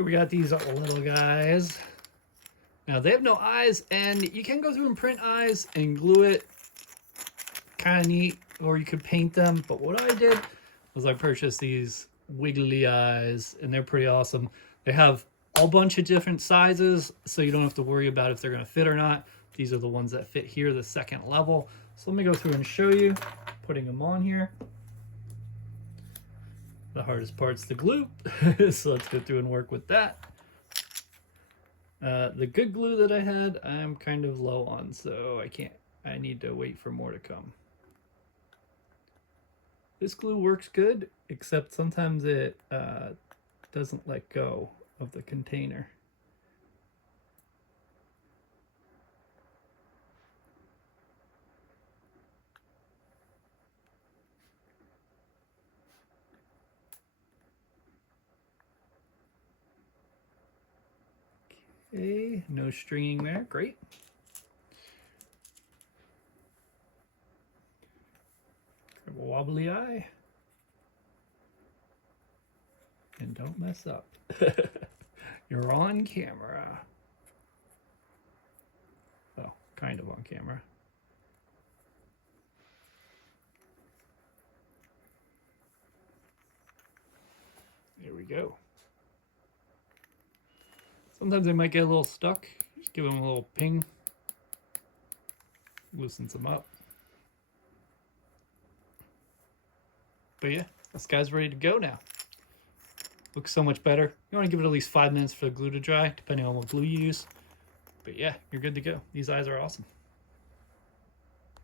Here we got these little guys. Now they have no eyes, and you can go through and print eyes and glue it. Kind of neat, or you could paint them. But what I did was I purchased these Wiggly eyes, and they're pretty awesome. They have a bunch of different sizes, so you don't have to worry about if they're going to fit or not. These are the ones that fit here, the second level. So let me go through and show you, putting them on here. The hardest part's the glue, so let's go through and work with that. The good glue that I had, I'm kind of low on, so I need to wait for more to come. This glue works good, except sometimes it doesn't let go of the container. Okay, no stringing there, great. Grab a wobbly eye. And don't mess up. You're on camera. Oh, kind of on camera. There we go. Sometimes they might get a little stuck. Just give them a little ping. Loosens them up. But yeah, this guy's ready to go now. Looks so much better. You want to give it at least 5 minutes for the glue to dry, depending on what glue you use. But yeah, you're good to go. These eyes are awesome.